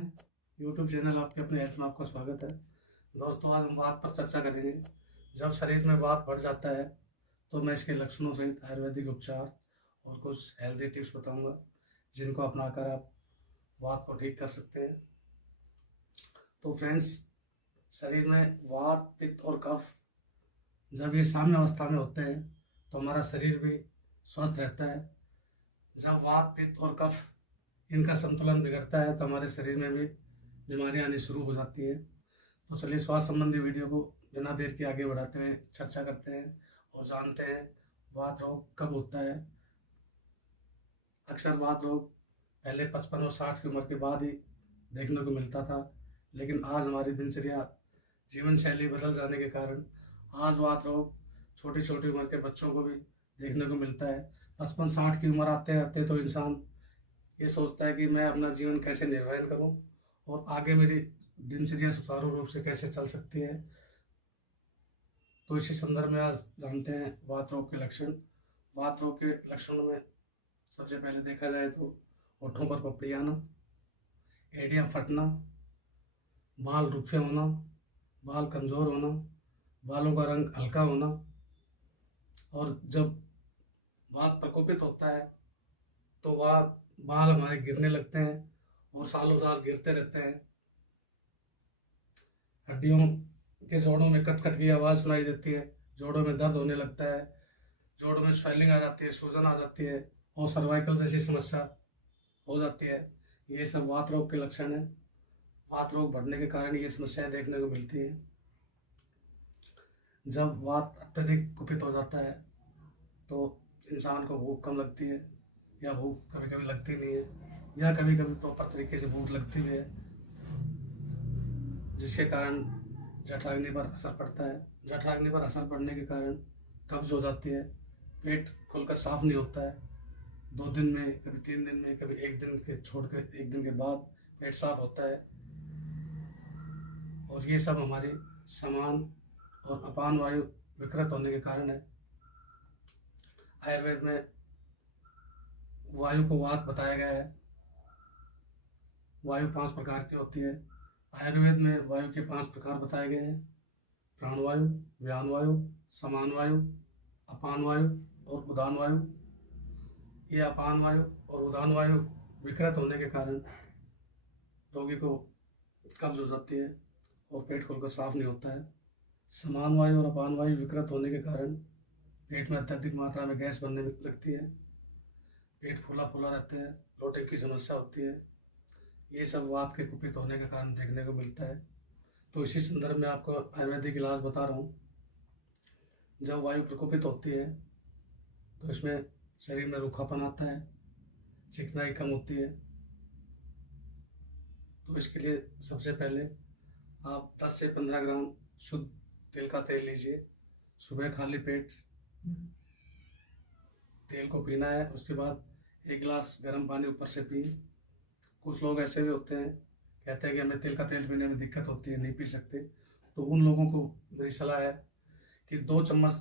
हैं। YouTube channel आपके अपने हेल्थ में आपका स्वागत है। दोस्तों, आज हम वात पर चर्चा करेंगे। जब शरीर में वात बढ़ जाता है तो मैं इसके लक्षणों सहित आयुर्वेदिक उपचार और कुछ हेल्दी टिप्स बताऊंगा, जिनको अपनाकर आप वात को ठीक कर सकते हैं। तो फ्रेंड्स, शरीर में वात, पित्त और कफ जब ये साम्य अवस्था में होते हैं तो हमारा शरीर भी स्वस्थ रहता है। जब वात, पित्त और कफ इनका संतुलन बिगड़ता है तो हमारे शरीर में भी बीमारियां आनी शुरू हो जाती है। तो चलिए स्वास्थ्य संबंधी वीडियो को बिना देर के आगे बढ़ाते हुए चर्चा करते हैं और जानते हैं वात रोग कब होता है। अक्सर वात रोग पहले 55 और 60 की उम्र के बाद ही देखने को मिलता था, लेकिन आज हमारी दिनचर्या, जीवन शैली बदल जाने के कारण आज वात रोग छोटी छोटी उम्र के बच्चों को भी देखने को मिलता है। 55-60 की उम्र आते आते तो इंसान ये सोचता है कि मैं अपना जीवन कैसे निर्वहन करूं और आगे मेरी दिनचर्या सुचारू रूप से कैसे चल सकती है। तो इसी संदर्भ में आज जानते हैं वात रोग के लक्षण। वात रोग के लक्षणों में सबसे पहले देखा जाए तो होठों पर पपड़ी आना, एड़ियाँ फटना, बाल रूखे होना, बाल कमज़ोर होना, बालों का रंग हल्का होना, और जब वात प्रकोपित होता है तो वह बाल हमारे गिरने लगते हैं और सालों साल गिरते रहते हैं। हड्डियों के जोड़ों में कट कट की आवाज़ सुनाई देती है, जोड़ों में दर्द होने लगता है, जोड़ों में स्वेलिंग आ जाती है, सूजन आ जाती है और सर्वाइकल जैसी समस्या हो जाती है। ये सब वात रोग के लक्षण हैं। वात रोग बढ़ने के कारण ये समस्याएं देखने को मिलती हैं। जब वात अत्यधिक कुपित हो जाता है तो इंसान को भूख कम लगती है, या भूख कभी कभी लगती नहीं है, या कभी कभी प्रॉपर तरीके से भूख लगती भी है, जिसके कारण जठराग्नि पर असर पड़ता है। जठराग्नि पर असर पड़ने के कारण कब्ज हो जाती है, पेट खुलकर साफ नहीं होता है। 2 दिन में, कभी 3 दिन में, कभी 1 दिन के छोड़कर 1 दिन के बाद पेट साफ होता है। और ये सब हमारी समान और अपान वायु विकृत होने के कारण है। आयुर्वेद में वायु को वात बताया गया है। वायु 5 प्रकार की होती है। आयुर्वेद में वायु के 5 प्रकार बताए गए हैं: प्राणवायु, व्यान वायु, समान वायु, अपान वायु और उदान वायु। ये अपान वायु और उदान वायु विकृत होने के कारण रोगी को कब्ज हो जाती है और पेट खोलकर साफ नहीं होता है। समान वायु और अपान वायु विकृत होने के कारण पेट में अत्यधिक मात्रा में गैस बनने लगती है, पेट फूला फूला रहता है, ब्लोटिंग की समस्या होती है। ये सब वात के कुपित होने के कारण देखने को मिलता है। तो इसी संदर्भ में आपको आयुर्वेदिक इलाज बता रहा हूँ। जब वायु प्रकोपित होती है तो इसमें शरीर में रूखापन आता है, चिकनाई कम होती है। तो इसके लिए सबसे पहले आप 10 से 15 ग्राम शुद्ध तिल का तेल लीजिए। सुबह खाली पेट तेल को पीना है। उसके बाद 1 गिलास गर्म पानी ऊपर से पिए। कुछ लोग ऐसे भी होते हैं, कहते हैं कि हमें तिल का तेल पीने में दिक्कत होती है, नहीं पी सकते। तो उन लोगों को मेरी सलाह है कि 2 चम्मच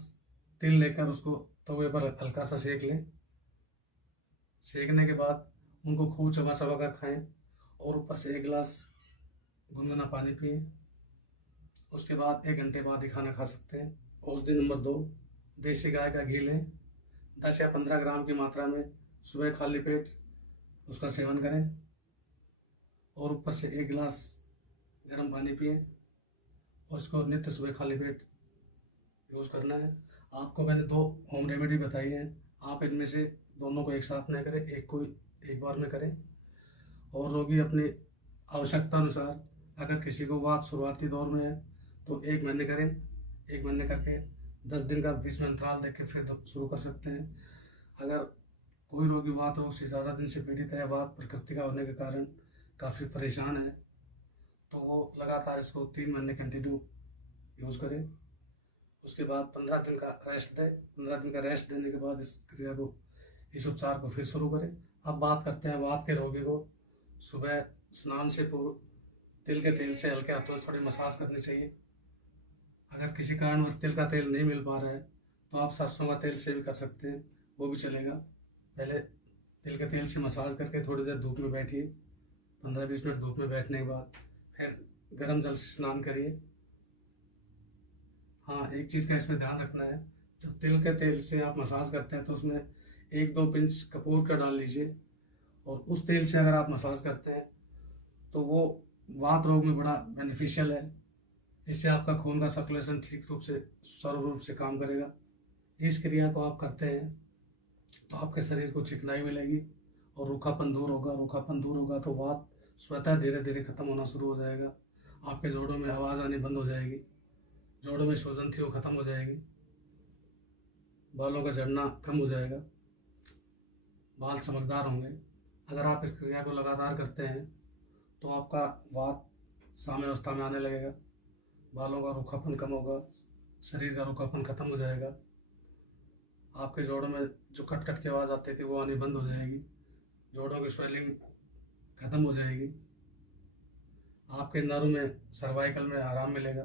तिल लेकर उसको तवे पर हल्का सा सेक लें। सेकने के बाद उनको खूब चबा चबा कर खाएँ और ऊपर से 1 गिलास गुनगुना पानी पिए। उसके बाद 1 घंटे बाद ही खाना खा सकते हैं। औषधि नंबर 2, देसी गाय का घी लें। 10 या 15 ग्राम की मात्रा में सुबह खाली पेट उसका सेवन करें और ऊपर से 1 गिलास गर्म पानी पिए और इसको नित्य सुबह खाली पेट यूज़ करना है। आपको मैंने 2 होम रेमेडी बताई हैं, आप इनमें से दोनों को एक साथ न करें, एक को एक बार में करें। और रोगी अपनी आवश्यकता अनुसार, अगर किसी को वात शुरुआती दौर में है तो 1 महीने करें, 1 महीने करके 10 दिन का बीच में अंतराल देकर फिर शुरू कर सकते हैं। अगर कोई रोगी वात रोग से ज़्यादा दिन से पीड़ित है, वात प्रकृति का होने के कारण काफ़ी परेशान है, तो वो लगातार इसको 3 महीने कंटिन्यू यूज़ करें। उसके बाद 15 दिन का रेस्ट दें। 15 दिन का रेस्ट देने के बाद इस क्रिया को, इस उपचार को फिर शुरू करें। अब बात करते हैं वात के रोगी को सुबह स्नान से पूर्व तिल के तेल से हल्के हाथों से थोड़ी मसाज करनी चाहिए। अगर किसी कारणवश तिल का तेल नहीं मिल पा रहा है तो आप सरसों का तेल से भी कर सकते हैं, वो भी चलेगा। पहले तिल के तेल से मसाज करके थोड़ी देर धूप में बैठिए। 15-20 मिनट धूप में बैठने के बाद फिर गर्म जल से स्नान करिए। हाँ, एक चीज़ का इसमें ध्यान रखना है, जब तिल के तेल से आप मसाज करते हैं तो उसमें 1-2 पिंच कपूर का डाल लीजिए, और उस तेल से अगर आप मसाज करते हैं तो वो वात रोग में बड़ा बेनिफिशियल है। इससे आपका खून का सर्कुलेशन ठीक रूप से सुचारू रूप से काम करेगा। इस क्रिया को आप करते हैं तो आपके शरीर को चिकनाई मिलेगी और रूखापन दूर होगा। रूखापन दूर होगा तो वात स्वतः धीरे धीरे खत्म होना शुरू हो जाएगा। आपके जोड़ों में आवाज़ आनी बंद हो जाएगी, जोड़ों में सूजन थी वो खत्म हो जाएगी, बालों का झड़ना कम हो जाएगा, बाल चमकदार होंगे। अगर आप इस क्रिया को लगातार करते हैं तो आपका वात साम्य अवस्था में आने लगेगा, बालों का रूखापन कम होगा, शरीर का रूखापन खत्म हो जाएगा, आपके जोड़ों में जो कट कट की आवाज़ आती थी वो आनी बंद हो जाएगी, जोड़ों की स्वेलिंग खत्म हो जाएगी, आपके नर्व में सर्वाइकल में आराम मिलेगा।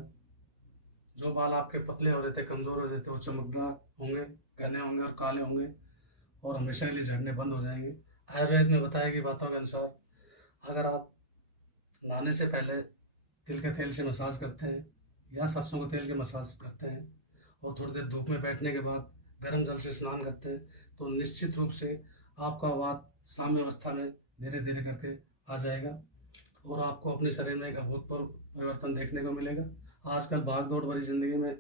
जो बाल आपके पतले हो रहे थे, कमज़ोर हो रहे थे, वो चमकदार होंगे, घने होंगे और काले होंगे और हमेशा के लिए झड़ने बंद हो जाएंगे। आयुर्वेद में बताई गई बातों के अनुसार अगर आप नहाने से पहले तिल के तेल से मसाज करते हैं या सरसों के तेल के मसाज करते हैं और थोड़ी देर धूप में बैठने के बाद गर्म जल से स्नान करते हैं तो निश्चित रूप से आपका वात साम्य अवस्था में धीरे धीरे करके आ जाएगा और आपको अपने शरीर में एक अभूतपूर्व परिवर्तन देखने को मिलेगा। आजकल भाग दौड़ भरी ज़िंदगी में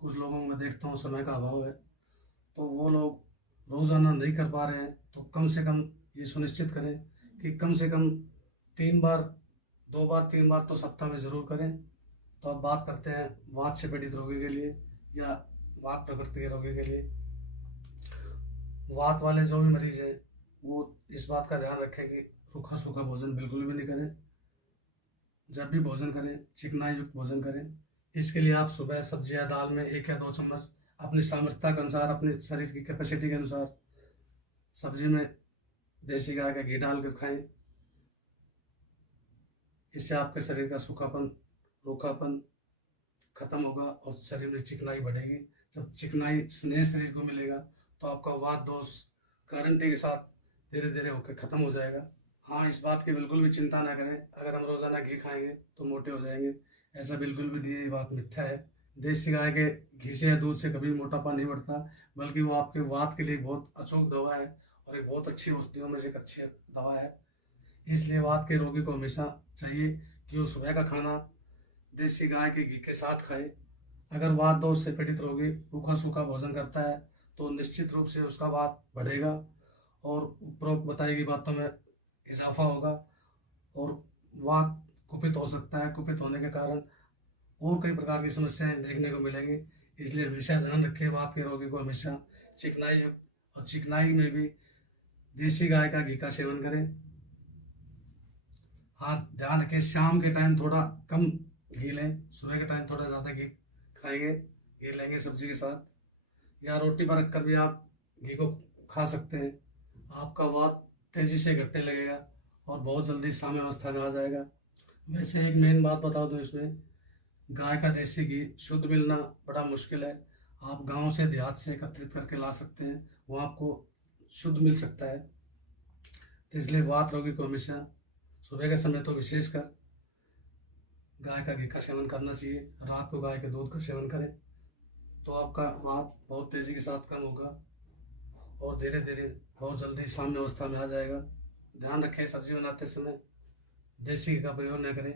कुछ लोगों में देखता हूँ समय का अभाव है, तो वो लोग रोज़ाना नहीं कर पा रहे हैं, तो कम से कम ये सुनिश्चित करें कि कम से कम 3 बार, 2 बार, 3 बार तो सप्ताह में ज़रूर करें। तो अब बात करते हैं वात से पीड़ित रोगी के लिए या वात प्रकृति के रोगी के लिए। वात वाले जो भी मरीज हैं वो इस बात का ध्यान रखें कि रूखा सूखा भोजन बिल्कुल भी नहीं करें। जब भी भोजन करें चिकनाई युक्त भोजन करें। इसके लिए आप सुबह सब्जी या दाल में 1 या 2 चम्मच अपनी सामर्थ्यता के अनुसार, अपने शरीर की कैपेसिटी के अनुसार सब्जी में देसी गाय का घी डाल कर खाएं। इससे आपके शरीर का सूखापन, रूखापन खत्म होगा और शरीर में चिकनाई बढ़ेगी। जब चिकनाई स्नेह शरीर को मिलेगा तो आपका वात दोष गारंटी के साथ धीरे धीरे होकर खत्म हो जाएगा। हाँ, इस बात की बिल्कुल भी चिंता ना करें, अगर हम रोज़ाना घी खाएंगे तो मोटे हो जाएंगे, ऐसा बिल्कुल भी नहीं है, ये बात मिथ्या है। देसी गाय के घी से या दूध से कभी मोटापा नहीं बढ़ता, बल्कि वो आपके वात के लिए बहुत अचूक दवा है और एक बहुत अच्छी औषधियों में से एक अच्छी दवा है। इसलिए वात के रोगी को हमेशा चाहिए कि वो सुबह का खाना देसी गाय के घी के साथ खाए। अगर वात दोष से पीड़ित रोगी रूखा सूखा भोजन करता है तो निश्चित रूप से उसका वात बढ़ेगा और उपरोक्त बताई गई बातों में इजाफा होगा और वात कुपित हो सकता है। कुपित होने के कारण और कई प्रकार की समस्याएं देखने को मिलेंगी। इसलिए हमेशा ध्यान रखें, वात के रोगी को हमेशा चिकनाई युक्त, और चिकनाई में भी देसी गाय का घी का सेवन करें। हाँ, ध्यान रखें शाम के टाइम थोड़ा कम घी लें, सुबह के टाइम थोड़ा ज़्यादा घी खाएंगे, घी लेंगे सब्जी के साथ या रोटी पर रख कर भी आप घी को खा सकते हैं। आपका वात तेज़ी से घटने लगेगा और बहुत जल्दी साम्य अवस्था में आ जाएगा। वैसे एक मेन बात बता दूं, इसमें गाय का देसी घी शुद्ध मिलना बड़ा मुश्किल है। आप गांव से, देहात से एकत्रित करके ला सकते हैं, वो आपको शुद्ध मिल सकता है। तो इसलिए वात रोगी को हमेशा सुबह के समय तो विशेषकर गाय का घी का सेवन करना चाहिए। रात को गाय के दूध का सेवन करें तो आपका वात बहुत तेज़ी के साथ कम होगा और धीरे धीरे बहुत जल्दी साम्य अवस्था में आ जाएगा। ध्यान रखें, सब्जी बनाते समय देसी घी का प्रयोग न करें,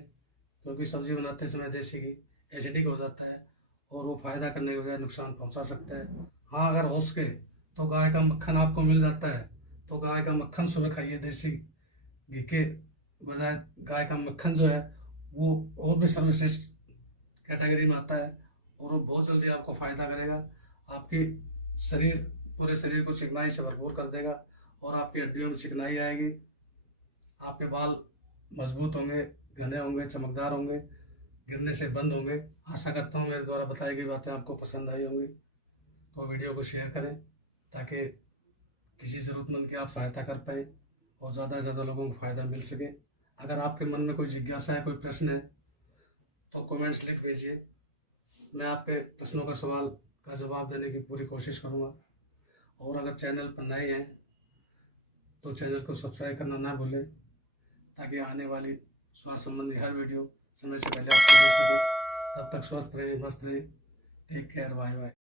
क्योंकि सब्जी बनाते समय देसी घी एसिडिक हो जाता है और वो फ़ायदा करने के बजाय नुकसान पहुंचा सकता है। हाँ, अगर हो सके तो गाय का मक्खन आपको मिल जाता है तो गाय का मक्खन सुबह खाइए। देसी घी के बजाय गाय का मक्खन जो है वो और भी सर्वश्रेष्ठ कैटेगरी में आता है और वो बहुत जल्दी आपको फ़ायदा करेगा। आपकी शरीर, पूरे शरीर को चिकनाई से भरपूर कर देगा और आपकी हड्डियों में चिकनाई आएगी। आपके बाल मजबूत होंगे, घने होंगे, चमकदार होंगे, गिरने से बंद होंगे। आशा करता हूँ मेरे द्वारा बताई गई बातें आपको पसंद आई होंगी। तो वीडियो को शेयर करें ताकि किसी ज़रूरतमंद की आप सहायता कर पाएँ और ज़्यादा से ज़्यादा लोगों को फ़ायदा मिल सके। अगर आपके मन में कोई जिज्ञासा है, कोई प्रश्न है तो कमेंट्स लिख भेजिए, मैं आपके प्रश्नों का सवाल का जवाब देने की पूरी कोशिश करूँगा। और अगर चैनल पर नए हैं तो चैनल को सब्सक्राइब करना ना भूलें ताकि आने वाली स्वास्थ्य संबंधी हर वीडियो समय से पहले आपको मिल सके। तब तक स्वस्थ रहें, मस्त रहें। Take care, bye bye.